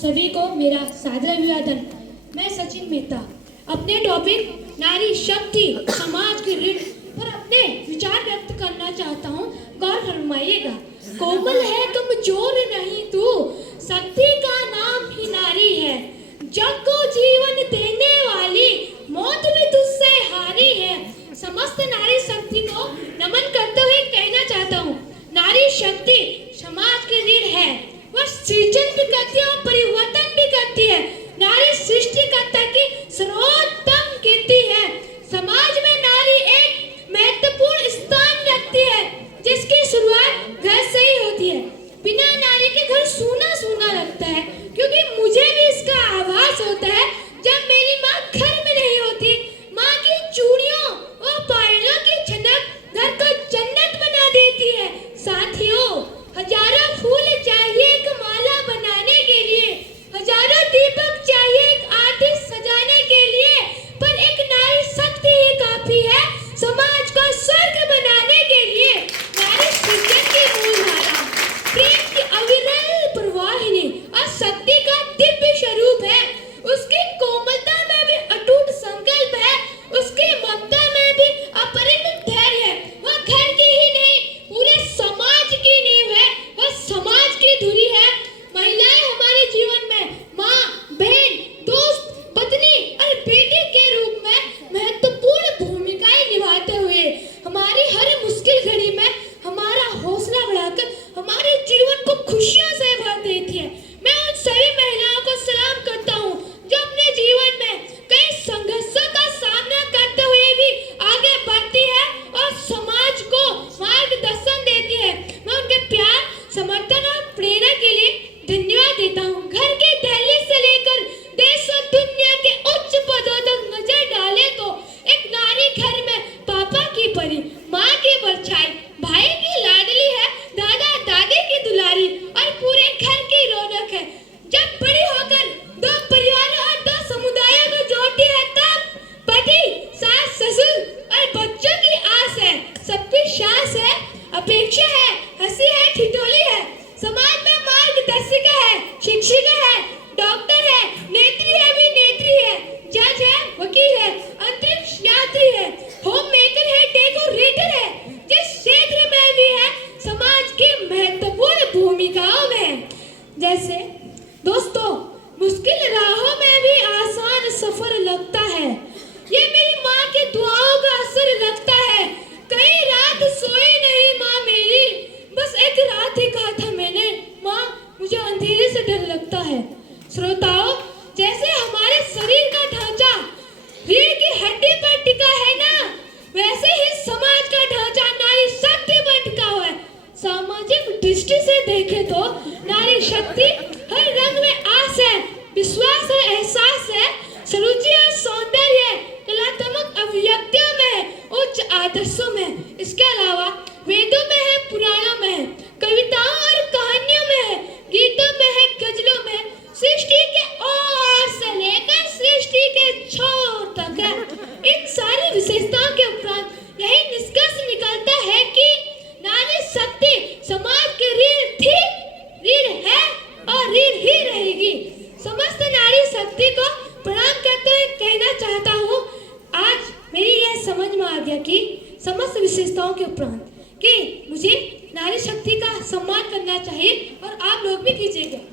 सभी को मेरा सादर अभिवादन। मैं सचिन मेहता अपने टॉपिक नारी शक्ति समाज की रीढ़ पर अपने विचार व्यक्त करना चाहता हूँ। गौर फरमाइएगा। कोमल है कमजोर नहीं तू, शक्ति का नाम ही नारी है। जग को जीवन देने वाली, मौत भी तुझसे हारी है। समस्त नारी शक्ति को नमन करते हुए कहना चाहता हूँ, नारी शक्ति समाज की रीढ़ है। वह सृजन भी करती है और परिवर्तन भी करती है। नारी सृष्टिकर्ता की सर्वोत्तम कीर्ति है। समाज में नारी एक महत्वपूर्ण स्थान रखती है, जिसकी शुरुआत घर से ही होती है। बिना नारी के घर सूना सूना लगता है, क्योंकि मुझे भी इसका आभास होता है जब मेरी माँ घर में नहीं होती। माँ की चूड़ियों और पायलों की छनक घर को जन्नत बना देती है। साथियों, हजारों फूल चाहिए एक माला बनाने के लिए, हजारों दीपक चाहिए एक आतिश सजाने के लिए, पर एक नारी शक्ति ही काफी है समाज को स्वर्ग बनाने के लिए। नारी सृजन की मूलधारा, प्रेम की अविरल प्रवाहिनी और शक्ति का दिव्य स्वरूप है। उसकी कोमलता में भी अटूट संकल्प है, उसकी ममता में भी अपरिमित धैर्य है। वह घर की ही नहीं, पूरे समाज की नींव है, वह समाज की धुरी है। महिलाएं हमारे जीवन में माँ, बहन, दोस्त, पत्नी और बेटी के रूप में महत्वपूर्ण भूमिकाएं निभाते हुए हमारी हर मुश्किल घड़ी में हमारा हौसला बढ़ाकर हमारे जीवन को खुशियों से भर देती है। मैं उन सभी महिलाओं को सलाम करता हूँ जो अपने जीवन में कई संघर्षों का सामना करते हुए भी आगे बढ़ती है और समाज को मार्गदर्शन देती है। मैं उनके प्यार, समर्थन और प्रेरणा के लिए धन्यवाद देता हूँ। घर के दहलीज से लेकर देश और दुनिया के उच्च पदों तक नजर डाले तो एक नारी घर में पापा की परी, माँ की परछाई, भाई की लाडली है, दादा दादी की दुलारी और पूरे घर की रौनक है। जब बड़ी होकर दो परिवारों और दो समुदायों को जोड़ती है, तब पति, सास, ससुर और बच्चों की आस है, सबकी सांस है, अपेक्षा है, हंसी है, ठिठोली है। समाज में मार्गदर्शिका है, शिक्षिका है, डॉक्टर है, नेत्री है, अभिनेत्री है, जज है, वकील है, अंतरिक्ष यात्री है, होम मेकर है, डेकोरेटर है। जिस क्षेत्र में भी है, समाज की महत्वपूर्ण भूमिकाओं में है। जैसे दोस्तों, मुश्किल राहों में भी आसान सफर लगता है, ये मेरी माँ की दुआओं का असर लगता है। कई रात सोई नहीं माँ मेरी, बस एक रात ही कहा था मैंने, माँ मुझे अंधेरे से डर लगता है। श्रोताओं, जैसे हमारे शरीर का ढांचा रीढ़ की हड्डी पर टिका है ना, वैसे ही समाज का ढांचा नारी शक्ति पर टिका हुआ है। सामाजिक दृष्टि से देखें तो नारी शक्ति हर रंग में आस है, विश्वास है, एहसास है, सुरुचि और सौंदर्य है, कलात्मक अभिव्यक्तियों में है, उच्च आदर्शों में। इसके अलावा वेदों में है, पुराणों में है, कविताओं और कहानियों में है, गीतों में है, गजलों में है। सृष्टि के ओर से लेकर सृष्टि के छोर तक है। इन सारी विशेषताओं के उपरांत यही निष्कर्ष निकलता है कि नारी शक्ति समाज की रीढ़ थी, रीढ़ है और रीढ़ ही रहेगी। समस्त नारी शक्ति को प्रणाम करते हुए कहना चाहता हूँ, आज मेरी यह समझ में आ गया कि समस्त विशेषताओं के उपरांत कि मुझे नारी शक्ति का सम्मान करना चाहिए और आप लोग भी कीजिएगा।